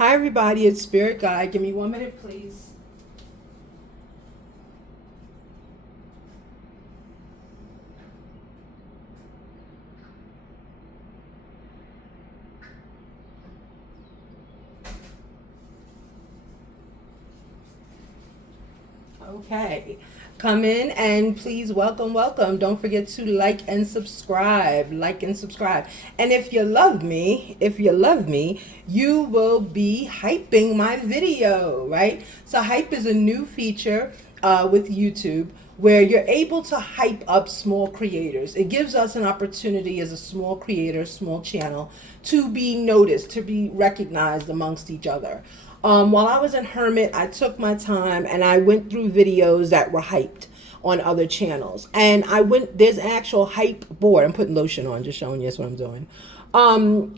Hi, everybody. It's Spirit Guide. Give me 1 minute, please. Okay. Come in and please welcome. Don't forget to like and subscribe. Like and subscribe. And if you love me, you will be hyping my video, right? So hype is a new feature with YouTube where you're able to hype up small creators. It gives us an opportunity as a small creator, small channel, to be noticed, to be recognized amongst each other. While I was in Hermit, I took my time and I went through videos that were hyped on other channels. And there's an actual hype board. I'm putting lotion on, just showing you that's what I'm doing.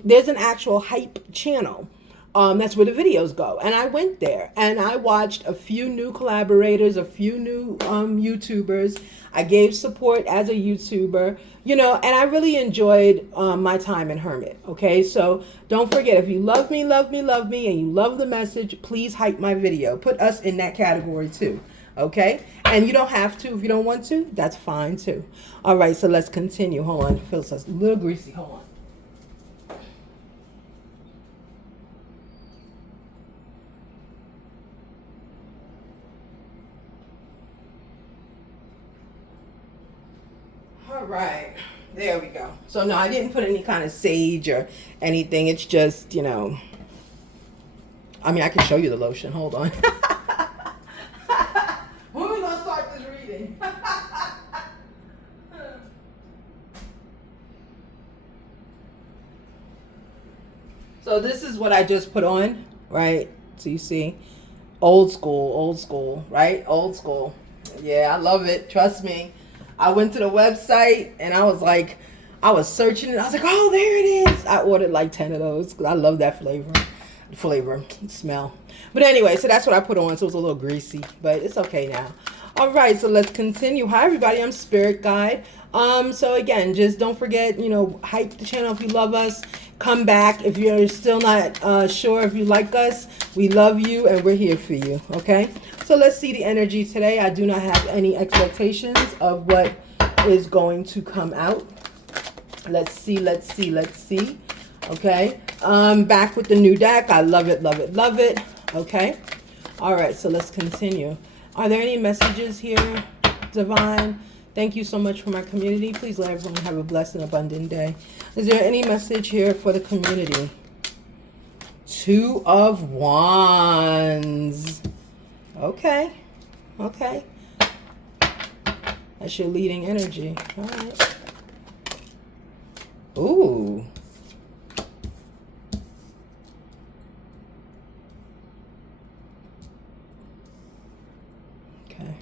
There's an actual hype channel. That's where the videos go. And I went there and I watched a few new collaborators, a few new YouTubers. I gave support as a YouTuber, and I really enjoyed my time in Hermit. Okay, so don't forget, if you love me, and you love the message, please hype my video. Put us in that category too. Okay, and you don't have to if you don't want to. That's fine too. All right, so let's continue. Hold on, it feels a little greasy. Hold on. All right, there we go. So no, I didn't put any kind of sage or anything. It's just, I mean, I can show you the lotion. Hold on. When are we gonna start this reading? So this is what I just put on, right? So you see, old school, right? Old school. Yeah, I love it. Trust me. I went to the website and I was like, I was searching it. I was like, oh, there it is. I ordered like 10 of those because I love that flavor, smell. But anyway, so that's what I put on. So it was a little greasy, but it's okay now. All right, so let's continue. Hi, everybody. I'm Spirit Guide. So again, just don't forget, hype the channel if you love us. Come back if you're still not sure if you like us. We love you and we're here for you. Okay. So let's see the energy today. I do not have any expectations of what is going to come out. Let's see. Okay. Back with the new deck. I love it. Okay. All right. So let's continue. Are there any messages here, Divine? Thank you so much for my community. Please let everyone have a blessed and abundant day. Is there any message here for the community? Two of Wands. Okay. That's your leading energy. All right. Ooh. Okay.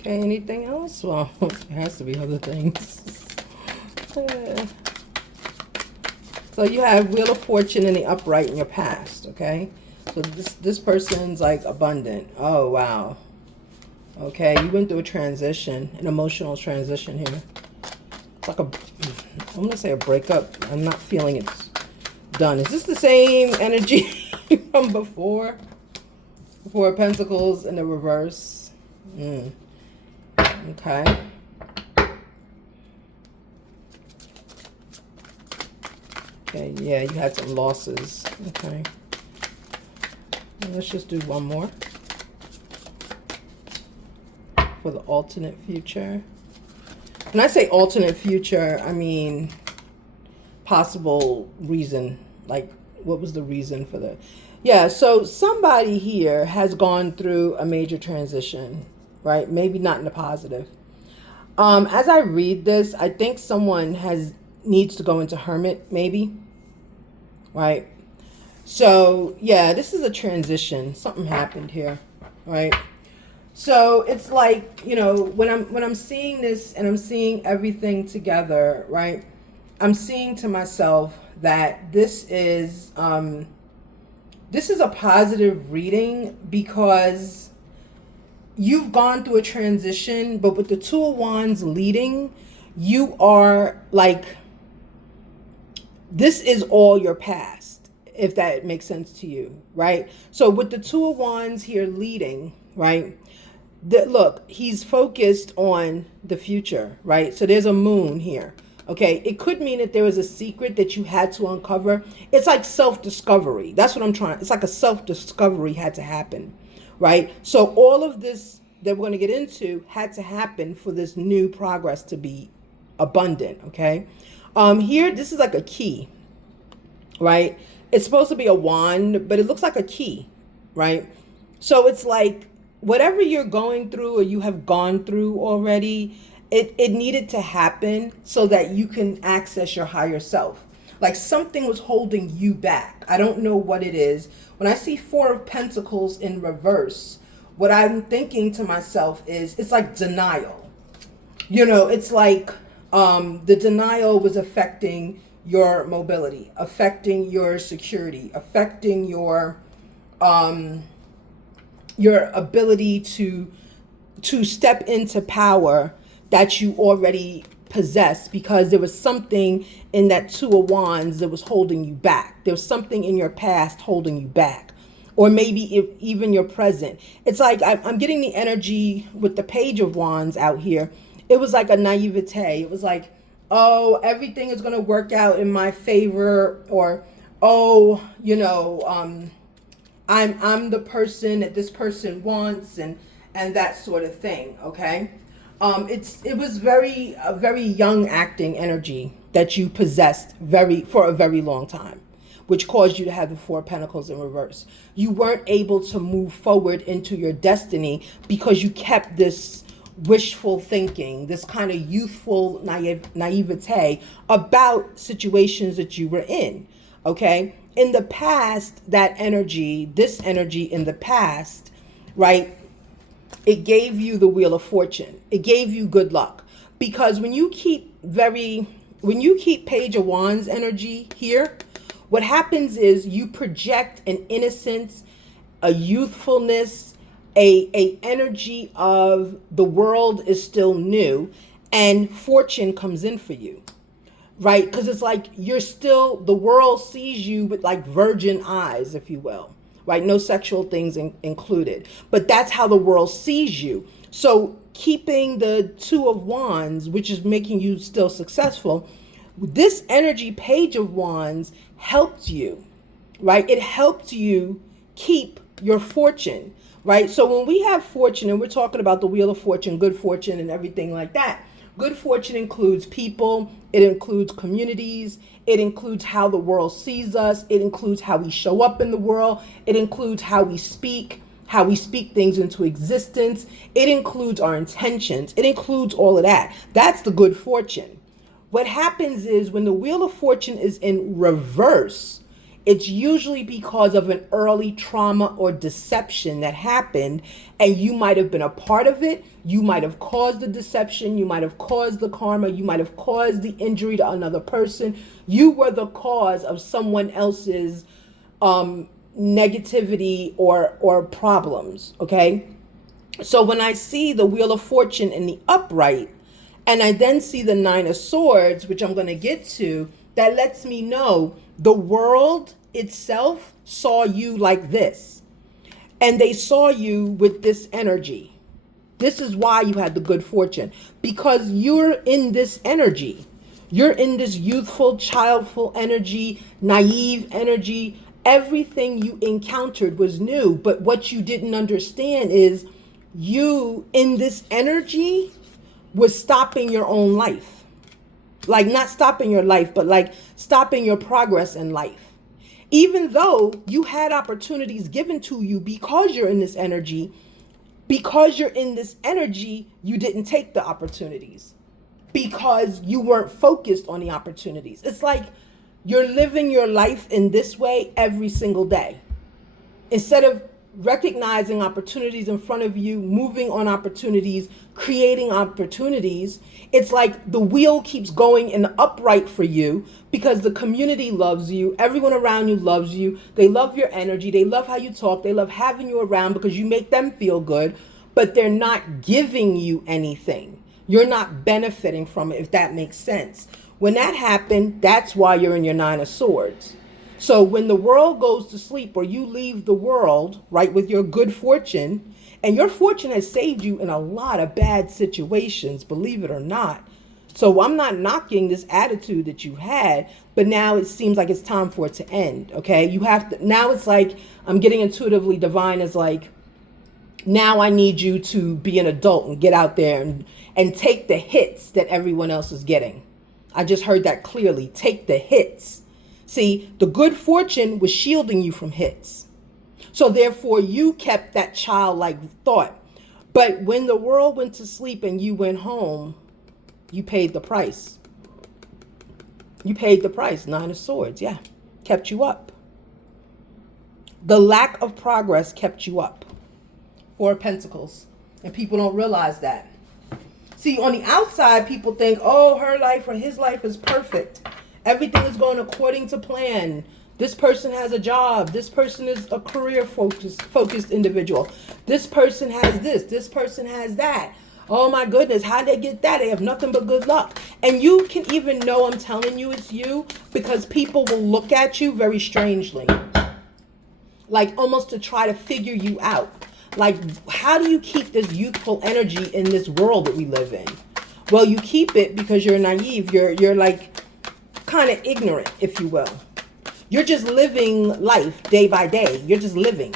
Okay, anything else? Well, there has to be other things. So you have Wheel of Fortune in the upright in your past, okay? So this person's like abundant. Oh, wow. Okay, you went through a transition, an emotional transition here. It's like I'm going to say a breakup. I'm not feeling it's done. Is this the same energy from before? Four of Pentacles in the reverse. Okay. Okay, yeah, you had some losses. Okay. Let's just do one more. For the alternate future. When I say alternate future, I mean possible reason. Like, what was the reason for the... Yeah, so somebody here has gone through a major transition, right? Maybe not in the positive. As I read this, I think someone needs to go into Hermit, maybe. Right? So, yeah, this is a transition. Something happened here, right? So it's like, when I'm seeing this and I'm seeing everything together, right? I'm seeing to myself that this is This is a positive reading because you've gone through a transition, but with the Two of Wands leading, you are like, this is all your past, if that makes sense to you, right? So with the Two of Wands here leading, right? Look, he's focused on the future, right? So there's a moon here. Okay, it could mean that there was a secret that you had to uncover. It's like self-discovery. That's what I'm trying. It's like a self-discovery had to happen, right? So all of this that we're going to get into had to happen for this new progress to be abundant, okay? Here, this is like a key, right? It's supposed to be a wand, but it looks like a key, right? So it's like whatever you're going through or you have gone through already, it needed to happen so that you can access your higher self. Like something was holding you back. I don't know what it is. When I see Four of Pentacles in reverse, what I'm thinking to myself is it's like denial. You know, it's like the denial was affecting your mobility, affecting your security, affecting your ability to step into power that you already possess, because there was something in that Two of Wands that was holding you back. There was something in your past holding you back, or maybe even your present. It's like I'm getting the energy with the Page of Wands out here. It was like a naivete. It was like, oh, everything is going to work out in my favor, or oh, you know, I'm the person that this person wants, and that sort of thing. Okay. It was a very young acting energy that you possessed for a very long time, which caused you to have the Four of Pentacles in reverse. You weren't able to move forward into your destiny because you kept this wishful thinking, this kind of youthful naivete about situations that you were in. Okay. In the past, that energy, this energy in the past, right? It gave you the Wheel of Fortune. It gave you good luck. Because when you keep Page of Wands energy here, what happens is you project an innocence, a youthfulness, a energy of the world is still new, and fortune comes in for you. Right? Because it's like the world sees you with like virgin eyes, if you will. Right? No sexual things included. But that's how the world sees you. So keeping the Two of Wands, which is making you still successful, this energy, Page of Wands, helped you, right? It helped you keep your fortune, right? So when we have fortune, and we're talking about the Wheel of Fortune, good fortune and everything like that, good fortune includes people, it includes communities, it includes how the world sees us, it includes how we show up in the world, it includes how we speak things into existence, it includes our intentions, it includes all of that. That's the good fortune. What happens is when the Wheel of Fortune is in reverse, it's usually because of an early trauma or deception that happened, and you might have been a part of it. You might have caused the deception. You might have caused the karma. You might have caused the injury to another person. You were the cause of someone else's negativity or problems, okay? So when I see the Wheel of Fortune in the upright, and I then see the Nine of Swords, which I'm going to get to, that lets me know the world itself saw you like this. And they saw you with this energy. This is why you had the good fortune. Because you're in this energy. You're in this youthful, childful energy, naive energy. Everything you encountered was new. But what you didn't understand is you in this energy was stopping your own life. Like not stopping your life, but like stopping your progress in life. Even though you had opportunities given to you because you're in this energy, you didn't take the opportunities because you weren't focused on the opportunities. It's like you're living your life in this way every single day. Instead of recognizing opportunities in front of you, moving on opportunities, creating opportunities. It's like the wheel keeps going in the upright for you because the community loves you. Everyone around you loves you. They love your energy. They love how you talk. They love having you around because you make them feel good, but they're not giving you anything. You're not benefiting from it, if that makes sense. When that happened, that's why you're in your Nine of Swords. So when the world goes to sleep or you leave the world, right, with your good fortune, and your fortune has saved you in a lot of bad situations, believe it or not. So I'm not knocking this attitude that you had, but now it seems like it's time for it to end, okay? You have to, now it's like, I'm getting intuitively, divine is like, now I need you to be an adult and get out there and take the hits that everyone else is getting. I just heard that clearly. Take the hits. See, the good fortune was shielding you from hits. So therefore, you kept that childlike thought. But when the world went to sleep and you went home, you paid the price. You paid the price. Nine of Swords, yeah. Kept you up. The lack of progress kept you up. Four of Pentacles. And people don't realize that. See, on the outside, people think, oh, her life or his life is perfect. Everything is going according to plan. This person has a job. This person is a career focused individual. This person has this. This person has that. Oh my goodness, how'd they get that? They have nothing but good luck. And you can even know I'm telling you it's you because people will look at you very strangely. Like almost to try to figure you out. Like, how do you keep this youthful energy in this world that we live in? Well, you keep it because you're naive. You're like kind of ignorant, if you will. You're just living life day by day. You're just living,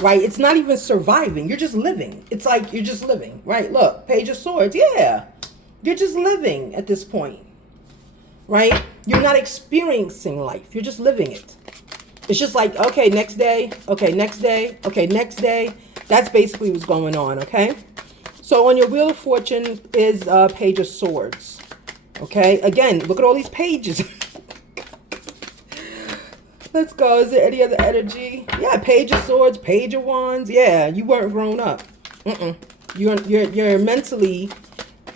right? It's not even surviving. You're just living. It's like you're just living, right? Look, Page of Swords. Yeah, you're just living at this point, right? You're not experiencing life. You're just living it. It's just like, okay, next day, okay, next day, okay, next day. That's basically what's going on, okay? So on your Wheel of Fortune is Page of Swords, okay? Again, look at all these pages. Let's go. Is there any other energy? Yeah, Page of Swords, Page of Wands. Yeah, you weren't grown up. You're mentally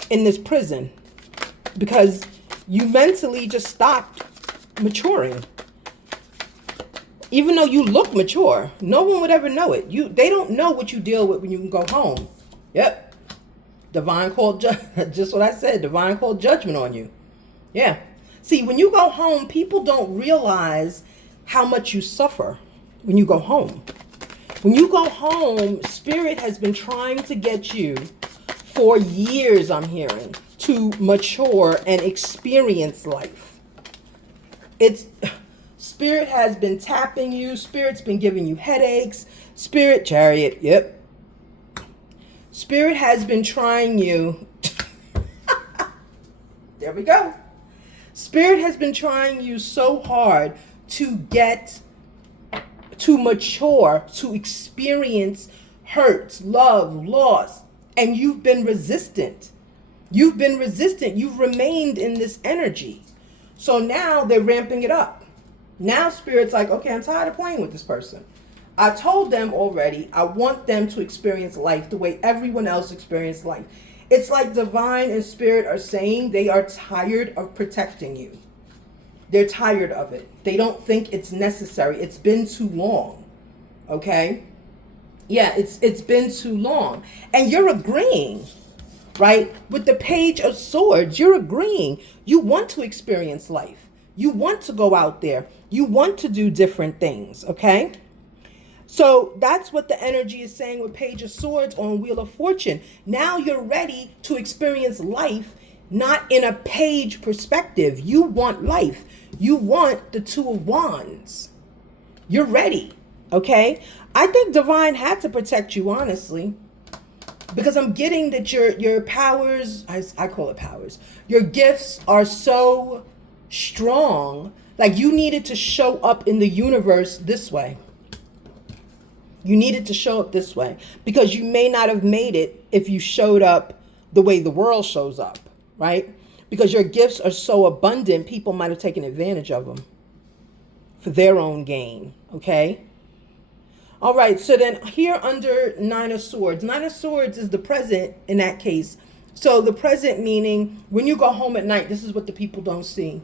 in this prison because you mentally just stopped maturing. Even though you look mature, no one would ever know it. They don't know what you deal with when you can go home. Yep. Divine called, just what I said, divine called judgment on you. Yeah. See, when you go home, people don't realize how much you suffer when you go home. When you go home, Spirit has been trying to get you for years, I'm hearing, to mature and experience life. Spirit has been tapping you. Spirit's been giving you headaches. Spirit, Chariot, yep. Spirit has been trying you. There we go. Spirit has been trying you so hard to get to mature, to experience hurts, love, loss, and you've been resistant. You've been resistant. You've remained in this energy. So now they're ramping it up. Now Spirit's like, okay, I'm tired of playing with this person. I told them already, I want them to experience life the way everyone else experienced life. It's like Divine and Spirit are saying they are tired of protecting you. They're tired of it. They don't think it's necessary. It's been too long. Okay? Yeah, it's been too long. And you're agreeing, right? With the Page of Swords, you're agreeing. You want to experience life. You want to go out there. You want to do different things, okay? So that's what the energy is saying with Page of Swords on Wheel of Fortune. Now you're ready to experience life, not in a page perspective. You want life. You want the Two of Wands. You're ready, okay? I think Divine had to protect you, honestly, because I'm getting that your powers, I call it powers, your gifts are so strong. Like you needed to show up in the universe this way. You needed to show up this way because you may not have made it if you showed up the way the world shows up, right? Because your gifts are so abundant, people might have taken advantage of them for their own gain, okay? All right, so then here under Nine of Swords is the present in that case. So the present meaning when you go home at night, this is what the people don't see.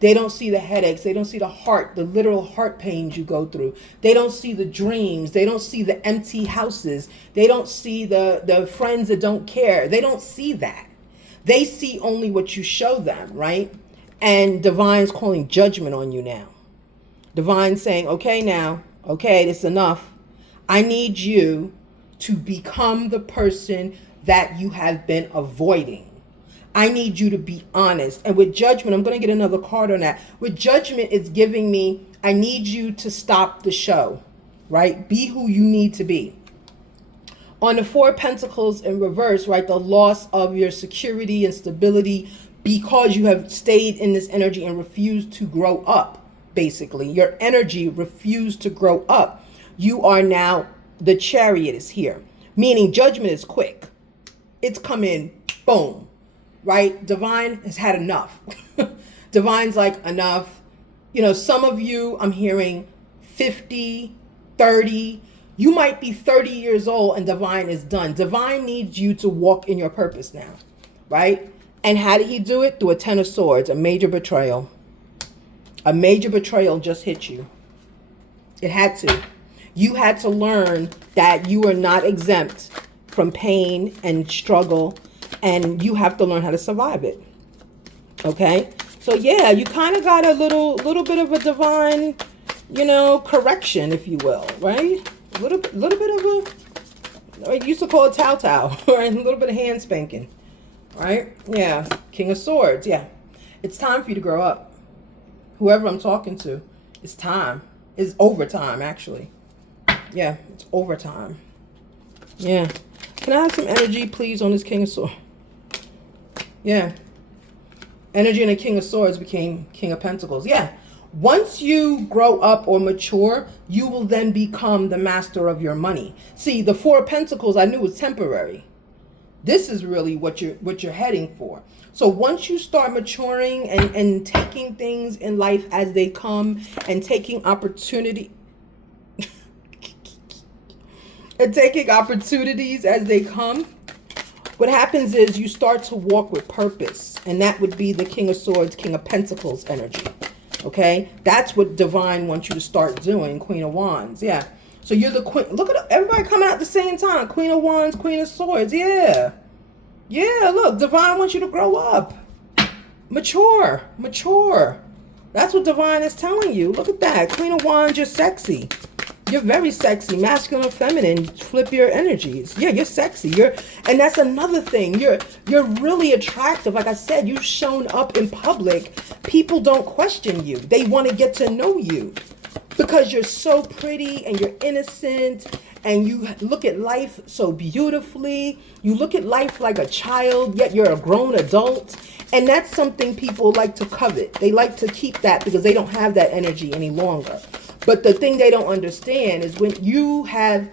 They don't see the headaches. They don't see the literal heart pains you go through. They don't see the dreams. They don't see the empty houses. They don't see the friends that don't care. They don't see that. They see only what you show them, right? And Divine's calling judgment on you now. Divine's saying, okay, now, okay, this is enough. I need you to become the person that you have been avoiding. I need you to be honest. And with judgment, I'm going to get another card on that. With judgment, it's giving me, I need you to stop the show, right? Be who you need to be. On the Four of Pentacles in reverse, right? The loss of your security and stability because you have stayed in this energy and refused to grow up, basically. Your energy refused to grow up. You are now, the Chariot is here, meaning judgment is quick. It's come in, boom, right? Divine has had enough. Divine's like, enough. You know, some of you, I'm hearing 50, 30. You might be 30 years old and Divine is done. Divine needs you to walk in your purpose now, right? And how did he do it? Through a Ten of Swords, a major betrayal. A major betrayal just hit you. It had to. You had to learn that you are not exempt from pain and struggle, and you have to learn how to survive it. Okay? So yeah, you kind of got a little bit of a divine, you know, correction, if you will, right? A little bit of a, I used to call it towel, right? A little bit of hand spanking, right? Yeah. King of Swords, yeah. It's time for you to grow up. Whoever I'm talking to, it's time. It's overtime, actually. Yeah, it's overtime. Yeah. Can I have some energy, please, on this King of Swords? Yeah. Energy in the King of Swords became King of Pentacles. Yeah. Once you grow up or mature, you will then become the master of your money. See, the Four of Pentacles I knew was temporary. This is really what you're heading for. So once you start maturing and taking things in life as they come and taking opportunity and taking opportunities as they come, what happens is you start to walk with purpose. And that would be the King of Swords, King of Pentacles energy. Okay? That's what Divine wants you to start doing. Queen of Wands. Yeah. So you're the queen. Look at everybody coming out at the same time. Queen of Wands, Queen of Swords. Yeah. Yeah, look. Divine wants you to grow up. Mature. Mature. That's what Divine is telling you. Look at that. Queen of Wands, you're sexy. You're very sexy, masculine or feminine. Flip your energies. Yeah, you're sexy. And that's another thing. You're really attractive. Like I said, you've shown up in public. People don't question you. They want to get to know you because you're so pretty and you're innocent and you look at life so beautifully. You look at life like a child, yet you're a grown adult. And that's something people like to covet. They like to keep that because they don't have that energy any longer. But the thing they don't understand is when you have,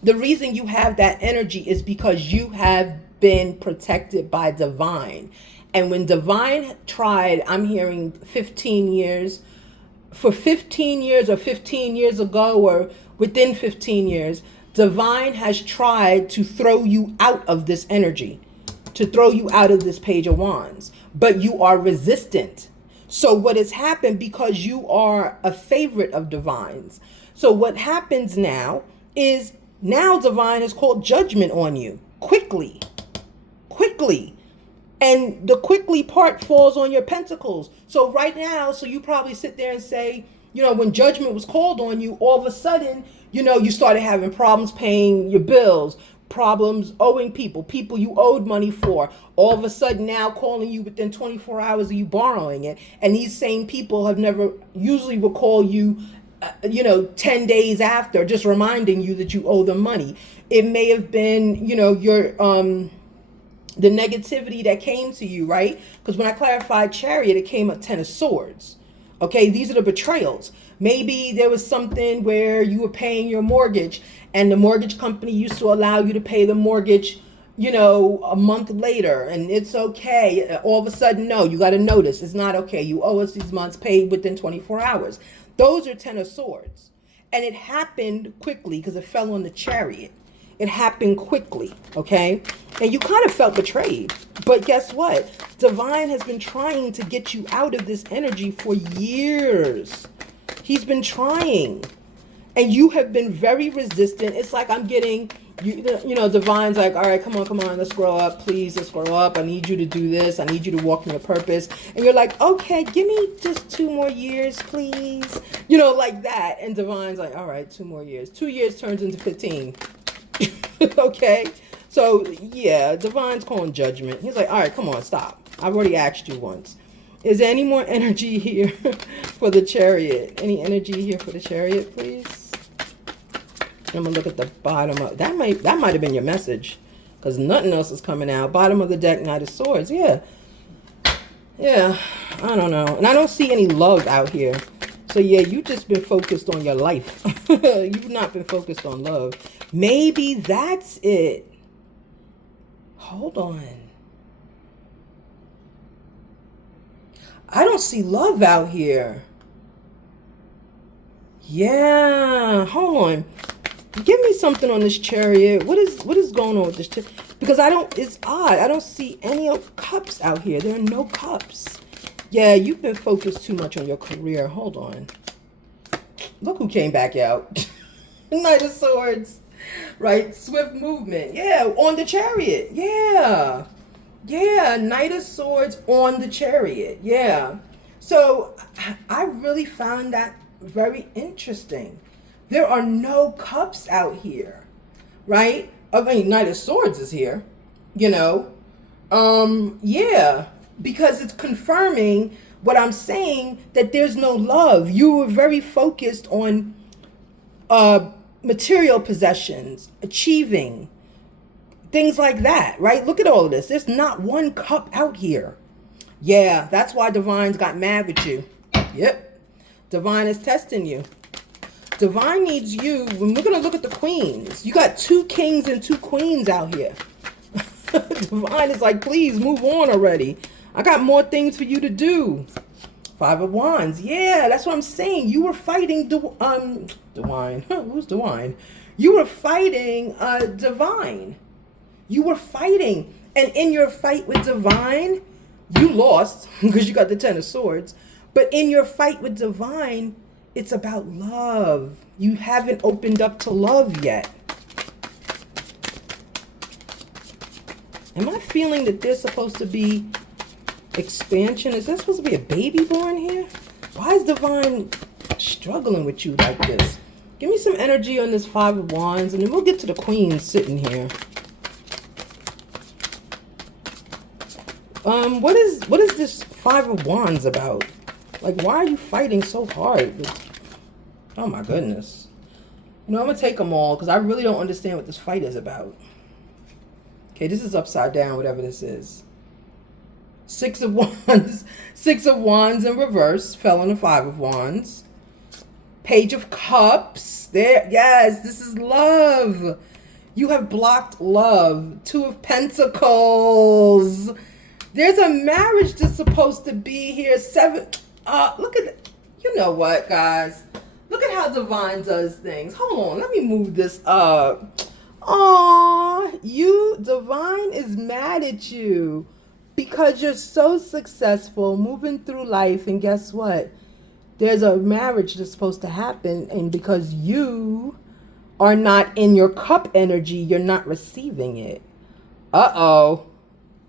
the reason you have that energy is because you have been protected by Divine. And when Divine tried, I'm hearing 15 years, for 15 years or 15 years ago or within 15 years, Divine has tried to throw you out of this energy, to throw you out of this Page of Wands. But you are resistant. So what has happened, because you are a favorite of Divine's, so what happens now is now Divine has called judgment on you quickly. And the quickly part falls on your pentacles. So right now, so you probably sit there and say, you know, when judgment was called on you, all of a sudden, you know, you started having problems paying your bills, problems owing people you owed money for, all of a sudden now calling you within 24 hours of you borrowing it. And these same people have never, usually will call you, 10 days after, just reminding you that you owe them money. It may have been, your, the negativity that came to you, right? Because when I clarified Chariot, it came a Ten of Swords. Okay, these are the betrayals. Maybe there was something where you were paying your mortgage and the mortgage company used to allow you to pay the mortgage, a month later, and it's okay. All of a sudden, no, you got to notice it's not okay. You owe us these months paid within 24 hours. Those are Ten of Swords. And it happened quickly because it fell on the Chariot. It happened quickly, okay? And you kind of felt betrayed. But guess what? Divine has been trying to get you out of this energy for years. He's been trying. And you have been very resistant. It's like I'm getting, Divine's like, all right, come on, let's grow up. Please, let's grow up. I need you to do this. I need you to walk in your purpose. And you're like, okay, give me just 2 more years, please. Like that. And Divine's like, all right, 2 more years. 2 years turns into 15. Okay? So, yeah, Divine's calling judgment. He's like, all right, come on, stop. I've already asked you once. Is there any more energy here for the Chariot? Any energy here for the Chariot, please? I'm gonna look at the bottom of that. Might have been your message, because nothing else is coming out. Bottom of the deck, Knight of Swords. Yeah. I don't know, and I don't see any love out here. So yeah, you just been focused on your life. You've not been focused on love. Maybe that's it. Hold on. I don't see love out here. Yeah, hold on. Give me something on this Chariot. What is going on with this Chariot? Because it's odd. I don't see any cups out here. There are no cups. Yeah, you've been focused too much on your career. Hold on. Look who came back out. Knight of Swords. Right? Swift movement. Yeah, on the Chariot. Yeah. Yeah, Knight of Swords on the Chariot. Yeah. So I really found that very interesting. There are no cups out here, right? I mean, Knight of Swords is here, yeah, because it's confirming what I'm saying, that there's no love. You were very focused on material possessions, achieving, things like that, right? Look at all of this. There's not one cup out here. Yeah, that's why Divine's got mad with you. Yep. Divine is testing you. Divine needs you. When we're going to look at the queens, you got 2 kings and 2 queens out here. Divine is like, please move on already. I got more things for you to do. 5 of Wands. Yeah, that's what I'm saying. You were fighting Divine. Who's Divine? You were fighting Divine. You were fighting. And in your fight with Divine, you lost because you got the 10 of Swords. But in your fight with Divine, it's about love. You haven't opened up to love yet. Am I feeling that there's supposed to be expansion? Is there supposed to be a baby born here? Why is Divine struggling with you like this? Give me some energy on this 5 of Wands, and then we'll get to the Queen sitting here. What is this 5 of Wands about? Like, why are you fighting so hard? Oh my goodness. I'm going to take them all because I really don't understand what this fight is about. Okay, this is upside down, whatever this is. 6 of Wands. 6 of Wands in reverse. Fell on the 5 of Wands. Page of Cups. There. Yes, this is love. You have blocked love. 2 of Pentacles. There's a marriage that's supposed to be here. 7. Look at it. You know what, guys? Look at how Divine does things. Hold on. Let me move this up. Divine is mad at you because you're so successful moving through life. And guess what? There's a marriage that's supposed to happen. And because you are not in your cup energy, you're not receiving it.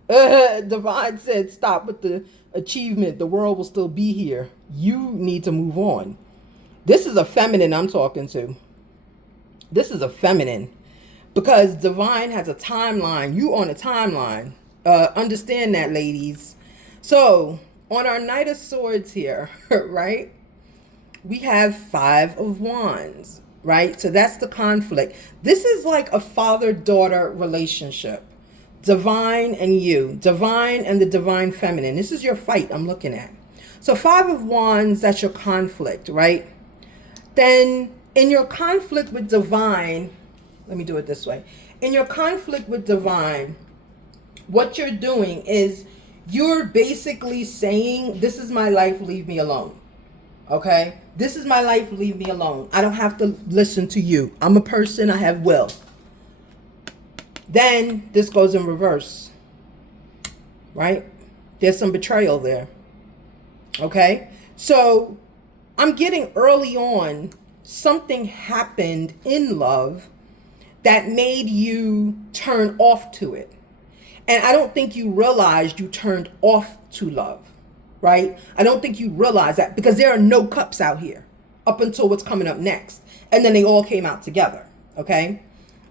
Divine said, stop with the achievement. The world will still be here. You need to move on. This is a feminine I'm talking to. This is a feminine. Because Divine has a timeline. You on a timeline. Understand that, ladies. So, on our Knight of Swords here, right? We have 5 of Wands, right? So that's the conflict. This is like a father-daughter relationship. Divine and you. Divine and the Divine Feminine. This is your fight I'm looking at. So 5 of Wands, that's your conflict, right? Then in your conflict with Divine, let me do it this way. In your conflict with Divine, what you're doing is you're basically saying, this is my life, leave me alone. Okay? This is my life. Leave me alone. I don't have to listen to you. I'm a person. I have will. Then this goes in reverse. Right? There's some betrayal there. Okay? So I'm getting early on, something happened in love that made you turn off to it. And I don't think you realized you turned off to love, right? I don't think you realize that, because there are no cups out here up until what's coming up next. And then they all came out together, okay?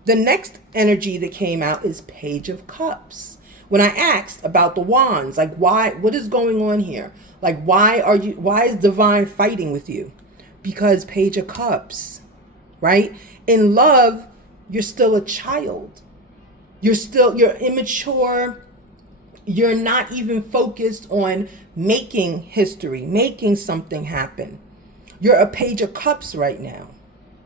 The next energy that came out is Page of Cups. When I asked about the wands, like what is going on here? Like why is Divine fighting with you? Because Page of Cups, right? In love, you're still a child. You're immature. You're not even focused on making history, making something happen. You're a Page of Cups right now.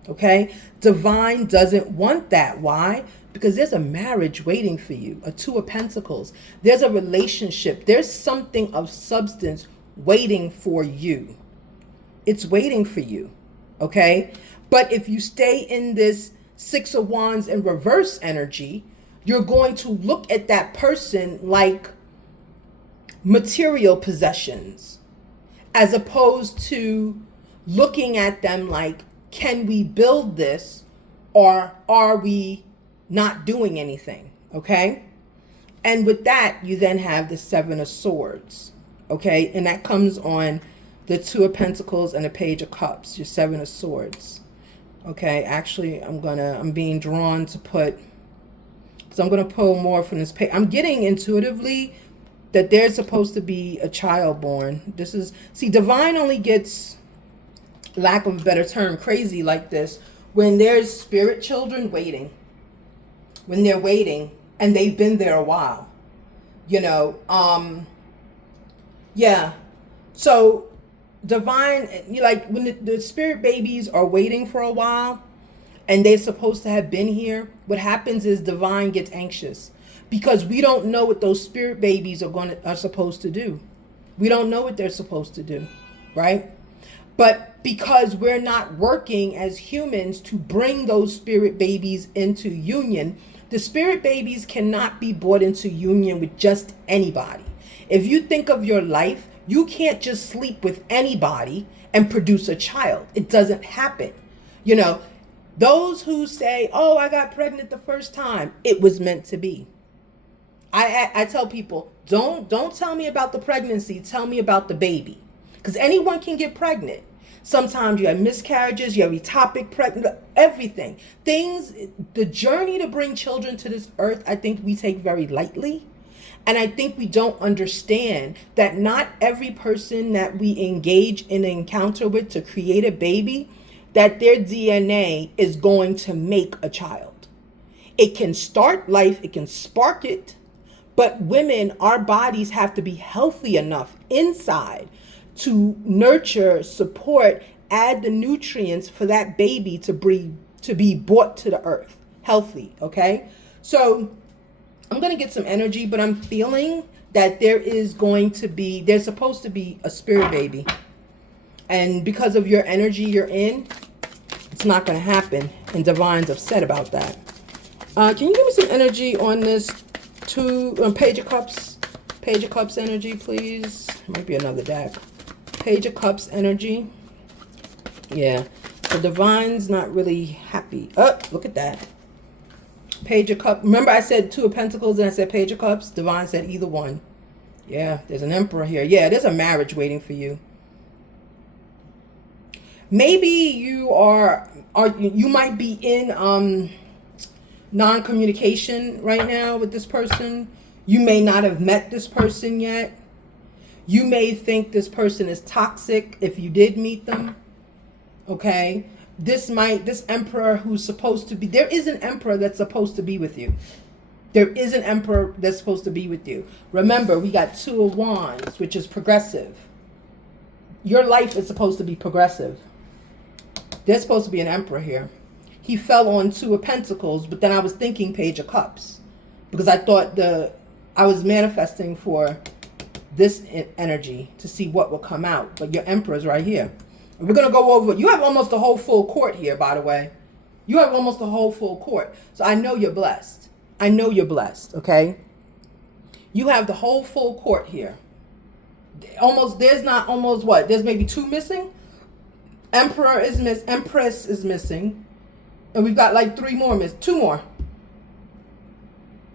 Okay? Divine doesn't want that. Why? Because there's a marriage waiting for you, a Two of Pentacles. There's a relationship. There's something of substance waiting for you. It's waiting for you. Okay? But if you stay in this Six of Wands in reverse energy, you're going to look at that person like material possessions, as opposed to looking at them like, can we build this, or are we not doing anything? Okay? And with that, you then have the Seven of Swords. Okay? And that comes on the Two of Pentacles and the Page of Cups, your Seven of Swords. Okay, actually, I'm being drawn to put, because I'm going to pull more from this page. I'm getting intuitively that there's supposed to be a child born. See, Divine only gets, lack of a better term, crazy like this when there's spirit children waiting. When they're waiting and they've been there a while. Yeah. So Divine, like when the spirit babies are waiting for a while and they're supposed to have been here, what happens is Divine gets anxious because we don't know what those spirit babies are supposed to do. We don't know what they're supposed to do, right? But because we're not working as humans to bring those spirit babies into union, the spirit babies cannot be brought into union with just anybody. If you think of your life, you can't just sleep with anybody and produce a child. It doesn't happen. Those who say, oh, I got pregnant the first time, it was meant to be. I tell people, don't tell me about the pregnancy. Tell me about the baby. Because anyone can get pregnant. Sometimes you have miscarriages, you have ectopic pregnancy, everything. The journey to bring children to this earth, I think we take very lightly. And I think we don't understand that not every person that we engage in an encounter with to create a baby, that their DNA is going to make a child. It can start life, it can spark it, but women, our bodies have to be healthy enough inside to nurture, support, add the nutrients for that baby to be brought to the earth healthy. Okay, so I'm going to get some energy, but I'm feeling that there's supposed to be a spirit baby, and because of your energy you're in, it's not going to happen, and Divine's upset about that. Can you give me some energy on this Page of Cups energy, please? Might be another deck. Page of Cups energy. Yeah. So Divine's not really happy. Oh, look at that. Page of Cups. Remember I said Two of Pentacles and I said Page of Cups? Divine said either one. Yeah, there's an Emperor here. Yeah, there's a marriage waiting for you. Maybe you might be in non-communication right now with this person. You may not have met this person yet. You may think this person is toxic if you did meet them. Okay? This Emperor who's supposed to be, there is an Emperor that's supposed to be with you. There is an Emperor that's supposed to be with you. Remember, we got Two of Wands, which is progressive. Your life is supposed to be progressive. There's supposed to be an Emperor here. He fell on Two of Pentacles, but then I was thinking Page of Cups because I thought I was manifesting for this energy to see what will come out. But your Emperor's right here. We're going to go over, you have almost a whole full court here, by the way. You have almost a whole full court. So I know you're blessed. I know you're blessed, okay? You have the whole full court here. There's maybe 2 missing? Empress is missing. And we've got like 3 more 2 more.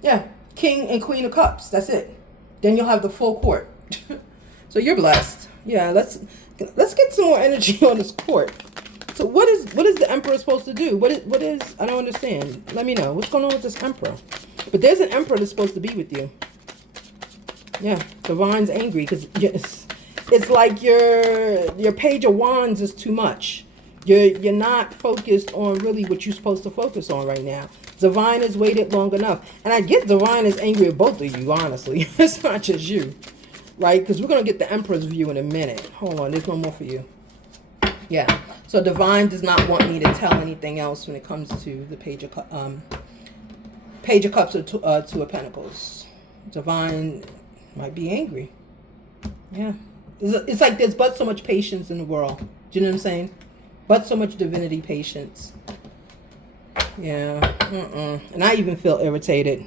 Yeah, King and Queen of Cups. That's it. Then you'll have the full court. So you're blessed. Yeah, let's get some more energy on this court. So what is the Emperor supposed to do? What is I don't understand. Let me know. What's going on with this Emperor? But there's an Emperor that's supposed to be with you. Yeah, Divine's angry because it's like your Page of Wands is too much. You're not focused on really what you're supposed to focus on right now. Divine has waited long enough. And I get Divine is angry at both of you, honestly. It's not just you. Right? Because we're going to get the Emperor's view in a minute. Hold on. There's no more for you. Yeah. So Divine does not want me to tell anything else when it comes to the Page of Cups or Two of Pentacles. Divine might be angry. Yeah. It's like there's but so much patience in the world. Do you know what I'm saying? But so much divinity patience. Yeah. And I even feel irritated.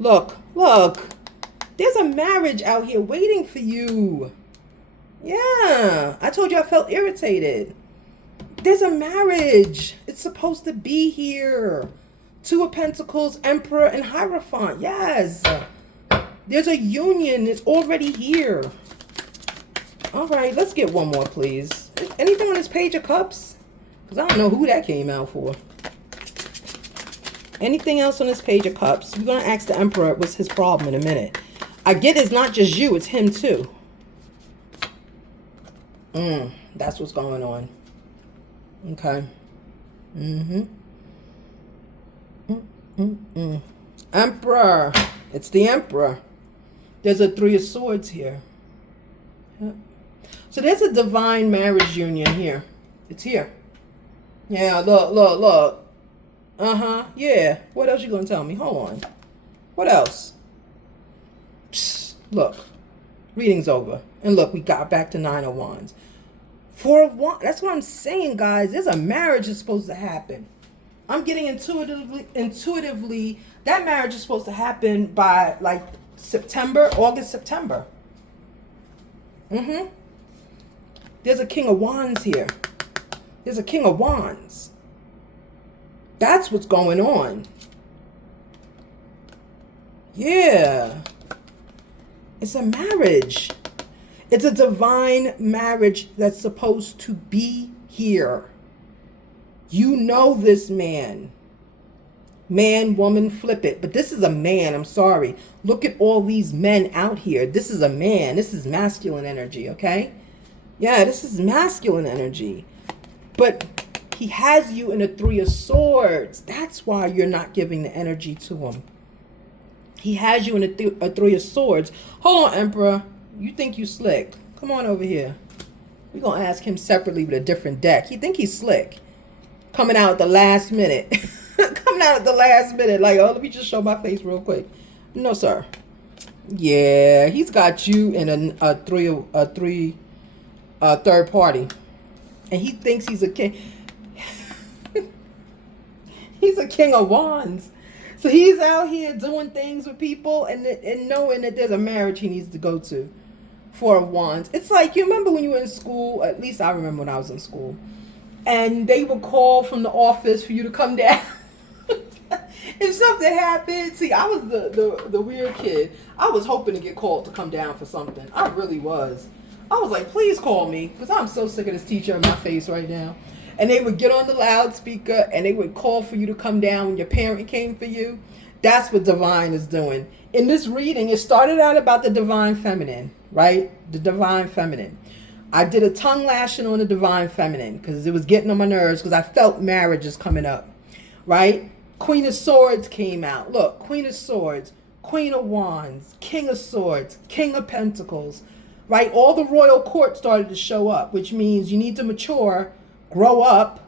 Look. There's a marriage out here waiting for you. Yeah. I told you I felt irritated. There's a marriage. It's supposed to be here. 2 of Pentacles, Emperor, and Hierophant. Yes. There's a union. It's already here. All right. Let's get one more, please. Anything on this Page of Cups? Because I don't know who that came out for. Anything else on this Page of Cups? We're going to ask the Emperor what's his problem in a minute. I get it's not just you. It's him too. That's what's going on. Okay. Emperor. It's the Emperor. There's a 3 of Swords here. Yep. So there's a divine marriage union here. It's here. Yeah, look. Yeah. What else you gonna tell me? Hold on. What else? Psst, look. Reading's over. And look, we got back to 9 of Wands. 4 of Wands. That's what I'm saying, guys. There's a marriage that's supposed to happen. I'm getting intuitively, that marriage is supposed to happen by like August, September. There's a King of Wands here. There's a King of Wands. That's what's going on. Yeah. It's a marriage. It's a divine marriage that's supposed to be here. You know this man. Man, woman, flip it. But this is a man. I'm sorry. Look at all these men out here. This is a man. This is masculine energy, okay? Yeah, this is masculine energy. But he has you in a 3 of Swords. That's why you're not giving the energy to him. He has you in a 3 of Swords. Hold on, Emperor. You think you slick. Come on over here. We're going to ask him separately with a different deck. He think he's slick. Coming out at the last minute. Coming out at the last minute. Like, oh, let me just show my face real quick. No, sir. Yeah, he's got you in a third party. And he thinks he's a king. He's a King of Wands. So he's out here doing things with people and knowing that there's a marriage he needs to go to. 4 of Wands. It's like, you remember when you were in school, at least I remember when I was in school, and they would call from the office for you to come down. If something happened, see, I was the weird kid. I was hoping to get called to come down for something. I really was. I was like, please call me, because I'm so sick of this teacher in my face right now. And they would get on the loudspeaker and they would call for you to come down when your parent came for you. That's what Divine is doing. In this reading, it started out about the Divine Feminine, right? The Divine Feminine. I did a tongue lashing on the Divine Feminine because it was getting on my nerves because I felt marriage is coming up, right? Queen of Swords came out. Look, Queen of Swords, Queen of Wands, King of Swords, King of Pentacles, right? All the royal court started to show up, which means you need to mature, grow up,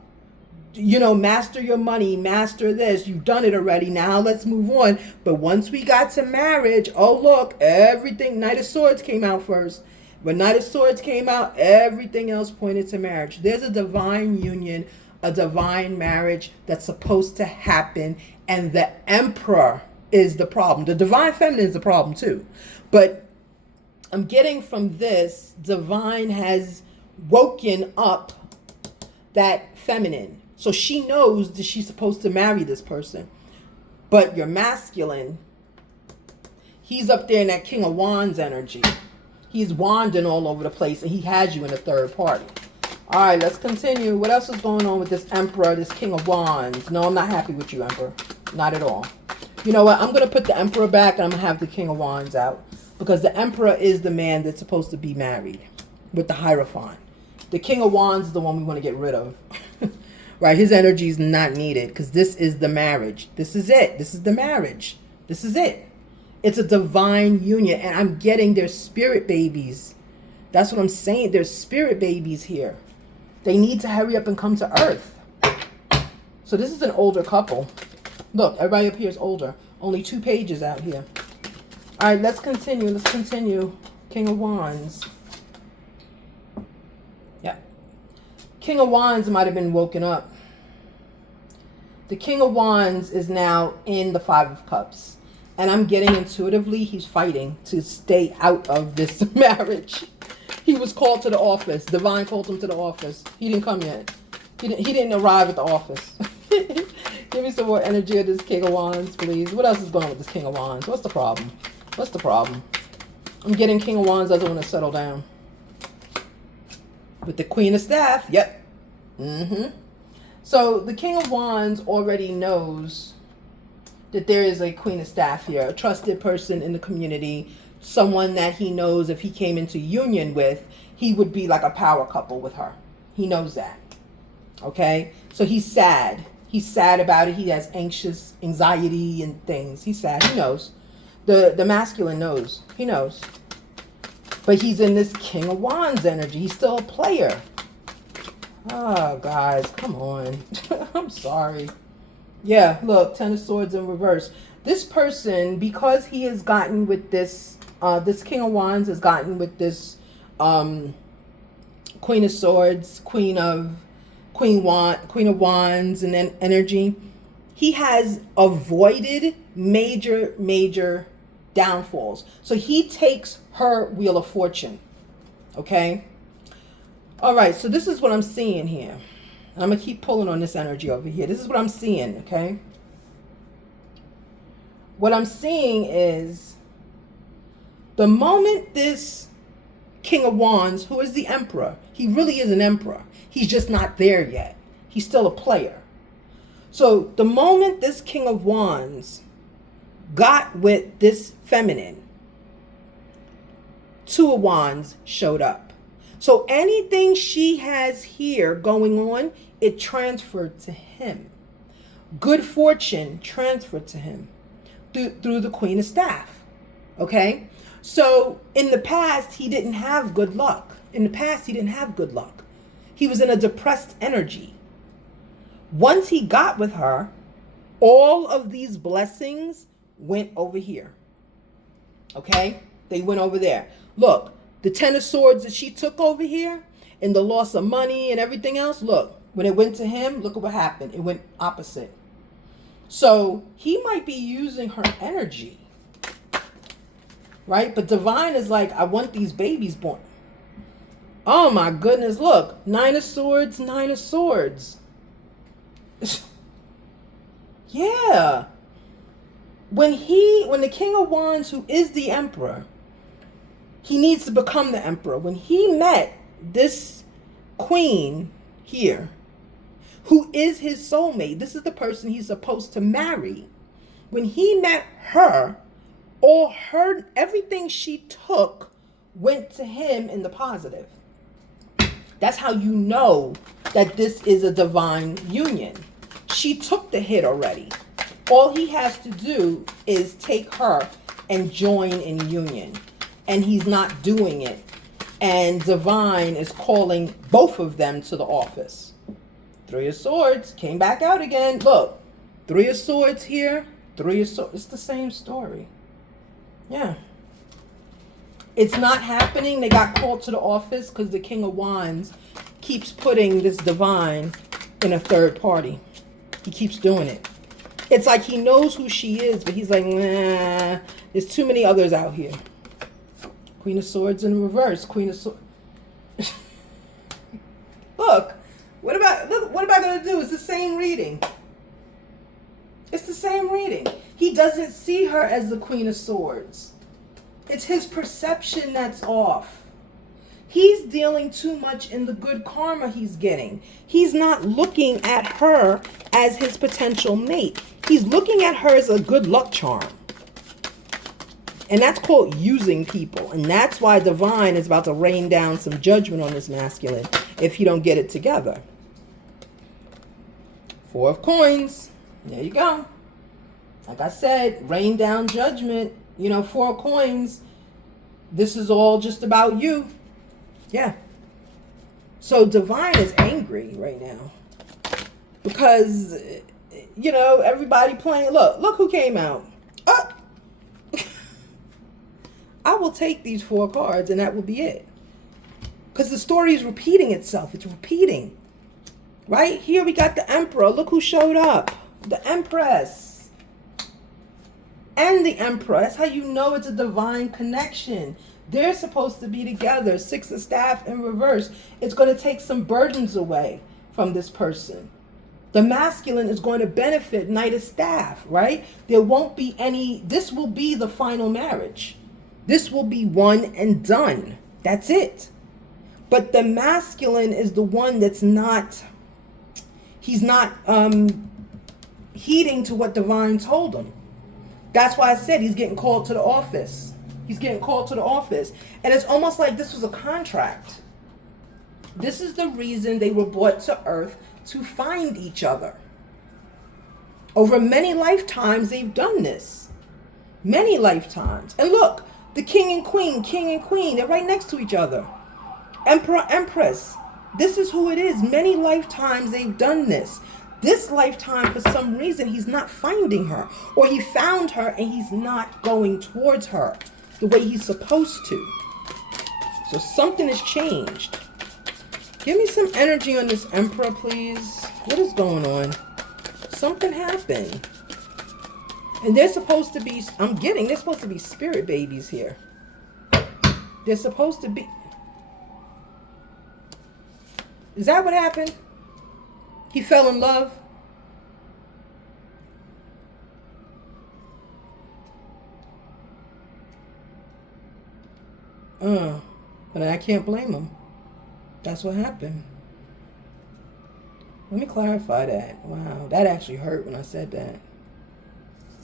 you know, master your money, master this. You've done it already. Now let's move on. But once we got to marriage, oh, look, everything, Knight of Swords came out first. When Knight of Swords came out, everything else pointed to marriage. There's a divine union, a divine marriage that's supposed to happen, and the Emperor is the problem. The divine feminine is the problem too. But I'm getting from this, divine has woken up that feminine. So she knows that she's supposed to marry this person. But your masculine, he's up there in that King of Wands energy. He's wanding all over the place, and he has you in a third party. All right, let's continue. What else is going on with this Emperor, this King of Wands? No, I'm not happy with you, Emperor. Not at all. You know what? I'm going to put the Emperor back, and I'm going to have the King of Wands out. Because the Emperor is the man that's supposed to be married with the Hierophant. The King of Wands is the one we want to get rid of. Right? His energy is not needed, because this is the marriage. This is it. This is the marriage. This is it. It's a divine union, and I'm getting their spirit babies. That's what I'm saying. There's spirit babies here. They need to hurry up and come to Earth. So this is an older couple. Look, everybody up here is older. Only 2 pages out here. All right, let's continue. Let's continue. King of Wands. Yeah. King of Wands might have been woken up. The King of Wands is now in the 5 of Cups. And I'm getting intuitively, he's fighting to stay out of this marriage. He was called to the office. Divine called him to the office. He didn't come yet. He didn't arrive at the office. Give me some more energy of this King of Wands, please. What else is going on with this King of Wands? What's the problem? What's the problem? I'm getting King of Wands doesn't want to settle down. With the Queen of Staff. Yep. So the King of Wands already knows that there is a Queen of Staff here, a trusted person in the community, someone that he knows if he came into union with, he would be like a power couple with her. He knows that. Okay? So he's sad. He's sad about it. He has anxiety and things. He's sad. He knows. The masculine knows. He knows. But he's in this King of Wands energy. He's still a player. Oh, guys, come on. I'm sorry. Yeah, look, 10 of Swords in reverse. This person, because he has gotten with this, this King of Wands has gotten with this Queen of Swords, Queen of Wands, and then energy. He has avoided major downfalls. So he takes her Wheel of Fortune. Okay? All right, so this is what I'm seeing here. I'm going to keep pulling on this energy over here. This is what I'm seeing, okay? What I'm seeing is the moment this King of Wands, who is the Emperor, he really is an Emperor. He's just not there yet. He's still a player. So the moment this King of Wands got with this feminine, 2 of Wands showed up. So anything she has here going on, it transferred to him. Good fortune transferred to him through the Queen of Staff. Okay? So in the past, he didn't have good luck. In the past, he didn't have good luck. He was in a depressed energy. Once he got with her, all of these blessings went over here. Okay? They went over there. Look. The 10 of Swords that she took over here and the loss of money and everything else, look, when it went to him, look at what happened. It went opposite. So he might be using her energy, right? But divine is like, I want these babies born. Oh my goodness, look, 9 of Swords, 9 of Swords. Yeah. When the King of Wands, who is the Emperor, he needs to become the Emperor. When he met this queen here, who is his soulmate, this is the person he's supposed to marry. When he met her, everything she took went to him in the positive. That's how you know that this is a divine union. She took the hit already. All he has to do is take her and join in union. And he's not doing it. And divine is calling both of them to the office. 3 of Swords came back out again. Look, 3 of Swords here, 3 of Swords. It's the same story. Yeah. It's not happening. They got called to the office because the King of Wands keeps putting this divine in a third party. He keeps doing it. It's like he knows who she is, but he's like, nah, there's too many others out here. Queen of Swords in reverse. Queen of Swords. Look, what am I going to do? It's the same reading. It's the same reading. He doesn't see her as the Queen of Swords. It's his perception that's off. He's dealing too much in the good karma he's getting. He's not looking at her as his potential mate. He's looking at her as a good luck charm. And that's called using people. And that's why Divine is about to rain down some judgment on this masculine if he don't get it together. Four of Coins. There you go. Like I said, rain down judgment. You know, Four of Coins. This is all just about you. Yeah. So Divine is angry right now. Because, you know, everybody playing. Look who came out. I will take these 4 cards and that will be it. Because the story is repeating itself. It's repeating. Right? Here we got the Emperor. Look who showed up. The Empress. And the Emperor. That's how you know it's a divine connection. They're supposed to be together. 6 of Staff in reverse. It's going to take some burdens away from this person. The masculine is going to benefit. Knight of Staff, right? There won't be any. This will be the final marriage. This will be one and done. That's it. But the masculine is the one that's not, he's not heeding to what Divine told him. That's why I said he's getting called to the office. He's getting called to the office. And it's almost like this was a contract. This is the reason they were brought to Earth, to find each other. Over many lifetimes, they've done this. Many lifetimes. And look, the king and queen, they're right next to each other. Emperor, Empress. This is who it is. Many lifetimes they've done this. This lifetime, for some reason, he's not finding her. Or he found her and he's not going towards her the way he's supposed to. So something has changed. Give me some energy on this Emperor, please. What is going on? Something happened. And they're supposed to be, they're supposed to be spirit babies here. They're supposed to be. Is that what happened? He fell in love? But I can't blame him. That's what happened. Let me clarify that. Wow, that actually hurt when I said that.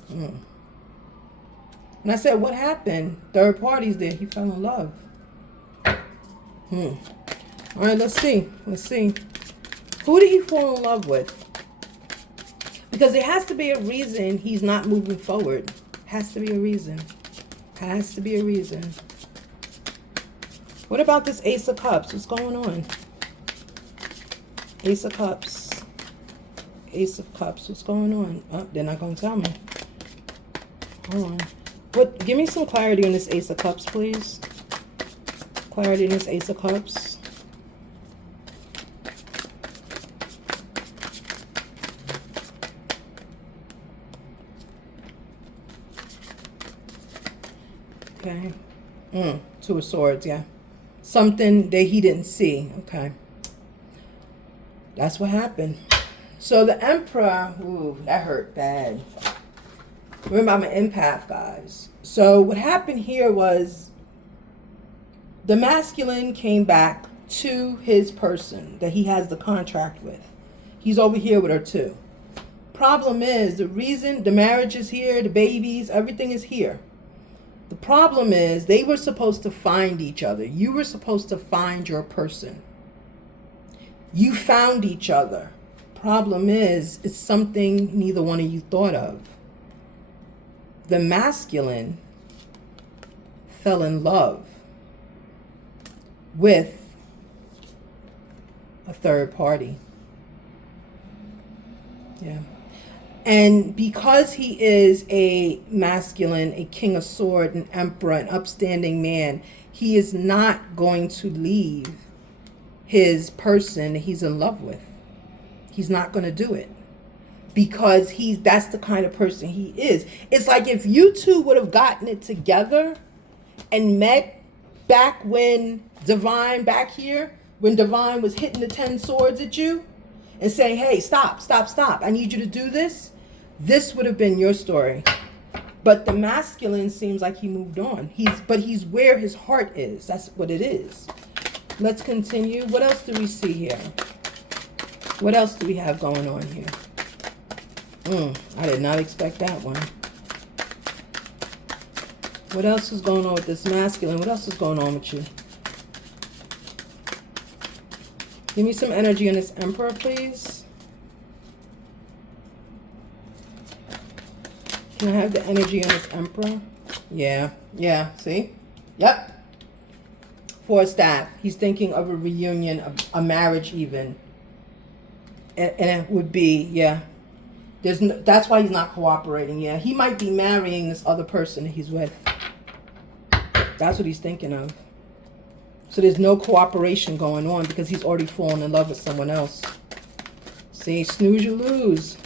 When I said, what happened? Third party's there. He fell in love. All right, let's see. Let's see. Who did he fall in love with? Because there has to be a reason he's not moving forward. Has to be a reason. Has to be a reason. What about this Ace of Cups? What's going on? Ace of Cups. Ace of Cups. What's going on? Oh, they're not going to tell me. Hold on. What? Give me some clarity on this Ace of Cups, please. Clarity on this Ace of Cups. Okay. Two of Swords, yeah. Something that he didn't see. Okay. That's what happened. So the Emperor, ooh, that hurt bad. Remember, I'm an empath, guys. So what happened here was the masculine came back to his person that he has the contract with. He's over here with her too. Problem is, the reason the marriage is here, the babies, everything is here. The problem is they were supposed to find each other. You were supposed to find your person. You found each other. Problem is, it's something neither one of you thought of. The masculine fell in love with a third party. Yeah. And because he is a masculine, a king of sword, an emperor, an upstanding man, he is not going to leave his person he's in love with. He's not going to do it, because that's the kind of person he is. It's like if you two would have gotten it together and met back when back here, when Divine was hitting the 10 swords at you and saying, hey, stop, I need you to do this. This would have been your story. But the masculine seems like he moved on. He's where his heart is. That's what it is. Let's continue. What else do we see here? What else do we have going on here? I did not expect that one. What else is going on with this masculine? What else is going on with you? Give me some energy on this emperor, please. Can I have the energy on this emperor? Yeah, see? Yep. Four staff. He's thinking of a reunion, a marriage even. And it would be, yeah. That's why he's not cooperating. Yeah, he might be marrying this other person that he's with. That's what he's thinking of. So there's no cooperation going on because he's already fallen in love with someone else. See, snooze you lose.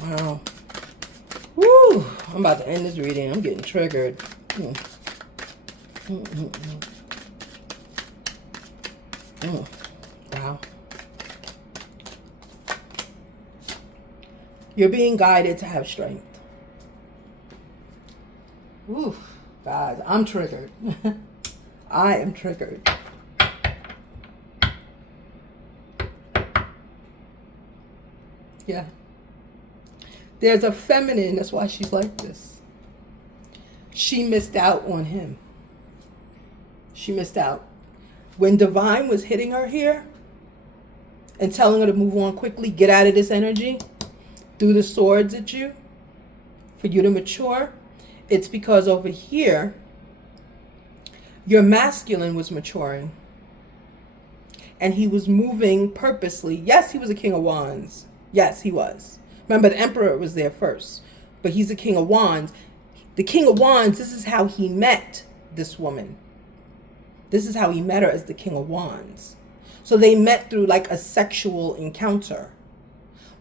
Wow. Woo! I'm about to end this reading. I'm getting triggered. Wow. You're being guided to have strength. Ooh, guys, I'm triggered. I am triggered. Yeah. There's a feminine, that's why she's like this. She missed out on him. She missed out. When Divine was hitting her here and telling her to move on quickly, get out of this energy, threw the swords at you for you to mature, it's because over here, your masculine was maturing. And he was moving purposely. Yes, he was a king of wands. Yes, he was. Remember, the emperor was there first. But he's a king of wands. The king of wands, this is how he met this woman. This is how he met her, as the king of wands. So they met through like a sexual encounter.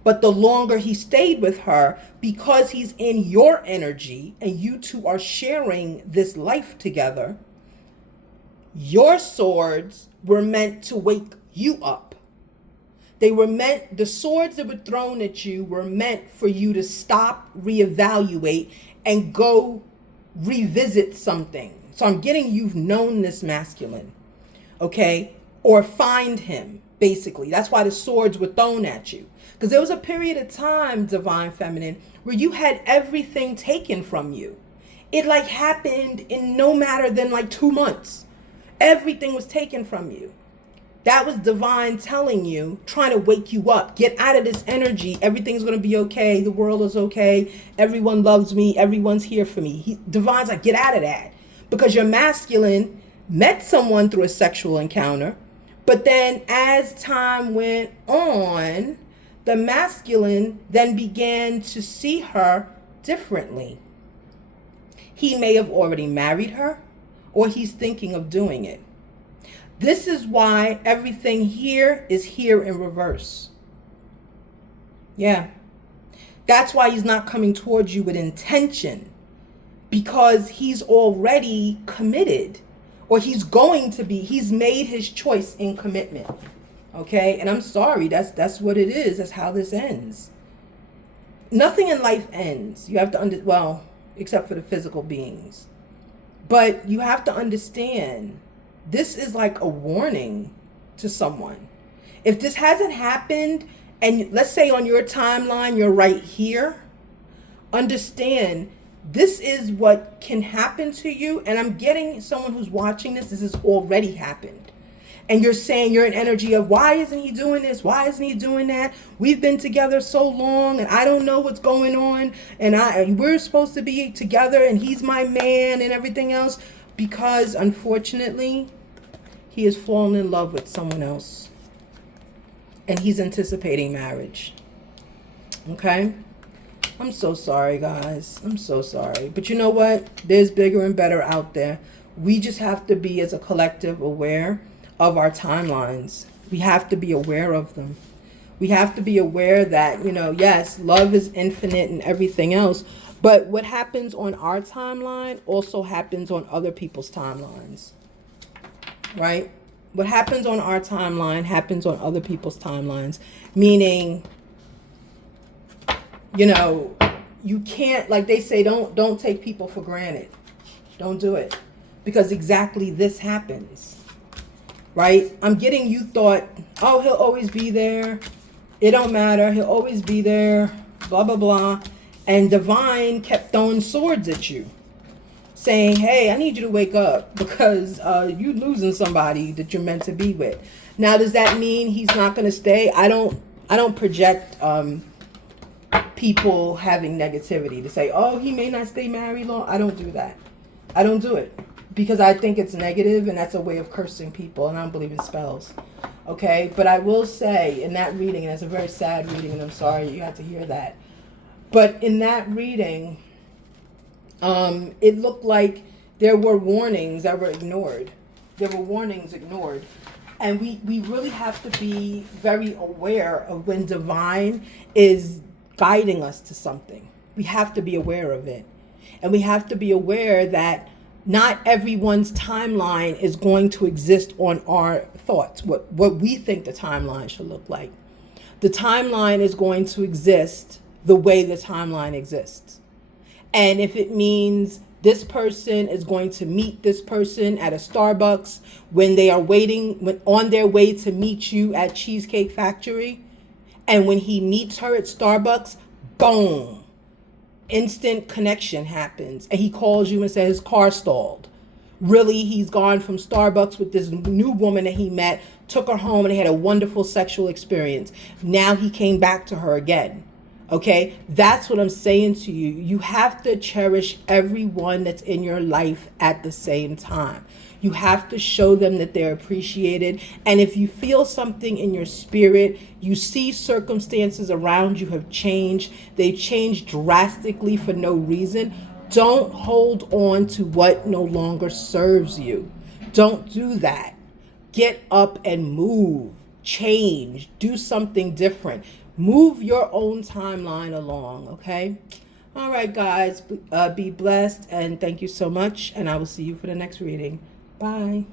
But the longer he stayed with her, because he's in your energy and you two are sharing this life together, your swords were meant to wake you up. The swords that were thrown at you were meant for you to stop, reevaluate, and go revisit something. So I'm getting you've known this masculine, okay? Or find him, basically. That's why the swords were thrown at you. Because there was a period of time, Divine Feminine, where you had everything taken from you. It like happened in no matter than like 2 months. Everything was taken from you. That was Divine telling you, trying to wake you up. Get out of this energy. Everything's going to be okay. The world is okay. Everyone loves me. Everyone's here for me. Divine's like, get out of that. Because your masculine met someone through a sexual encounter. But then as time went on, the masculine then began to see her differently. He may have already married her, or he's thinking of doing it. This is why everything here is here in reverse. Yeah. That's why he's not coming towards you with intention, because he's already committed, or he's going to be. He's made his choice in commitment. Okay? And I'm sorry, that's what it is. That's how this ends. Nothing in life ends. You have to well, except for the physical beings. But you have to understand, this is like a warning to someone. If this hasn't happened, and let's say on your timeline, you're right here, understand this is what can happen to you. And I'm getting someone who's watching this has already happened. And you're saying you're an energy of, why isn't he doing this? Why isn't he doing that? We've been together so long and I don't know what's going on. And we're supposed to be together and he's my man and everything else. Because unfortunately, he has fallen in love with someone else. And he's anticipating marriage. Okay? I'm so sorry, guys. I'm so sorry. But you know what? There's bigger and better out there. We just have to be, as a collective, aware of our timelines. We have to be aware of them. We have to be aware that, yes, love is infinite and everything else. But what happens on our timeline also happens on other people's timelines, right? What happens on our timeline happens on other people's timelines. Meaning, you can't, like they say, don't take people for granted. Don't do it. Because exactly this happens. Right? I'm getting, you thought, oh, he'll always be there. It don't matter. He'll always be there. Blah, blah, blah. And Divine kept throwing swords at you, saying, hey, I need you to wake up because you losing somebody that you're meant to be with. Now, does that mean he's not going to stay? I don't project people having negativity to say, oh, he may not stay married long. I don't do that. I don't do it because I think it's negative, and that's a way of cursing people, and I don't believe in spells. Okay, but I will say in that reading, and it's a very sad reading, and I'm sorry you had to hear that, but in that reading, it looked like there were warnings that were ignored. There were warnings ignored. And we really have to be very aware of when Divine is guiding us to something. We have to be aware of it. And we have to be aware that not everyone's timeline is going to exist on our thoughts, what we think the timeline should look like. The timeline is going to exist the way the timeline exists. And if it means this person is going to meet this person at a Starbucks when they are on their way to meet you at Cheesecake Factory, and when he meets her at Starbucks, boom, instant connection happens. And he calls you and says his car stalled. Really, he's gone from Starbucks with this new woman that he met, took her home, and they had a wonderful sexual experience. Now he came back to her again. Okay, that's what I'm saying to you. You have to cherish everyone that's in your life at the same time. You have to show them that they're appreciated. And if you feel something in your spirit, you see circumstances around you have changed, they've changed drastically for no reason, don't hold on to what no longer serves you. Don't do that. Get up and move, change, do something different. Move your own timeline along, okay? All right, guys, be blessed, and thank you so much, and I will see you for the next reading. Bye.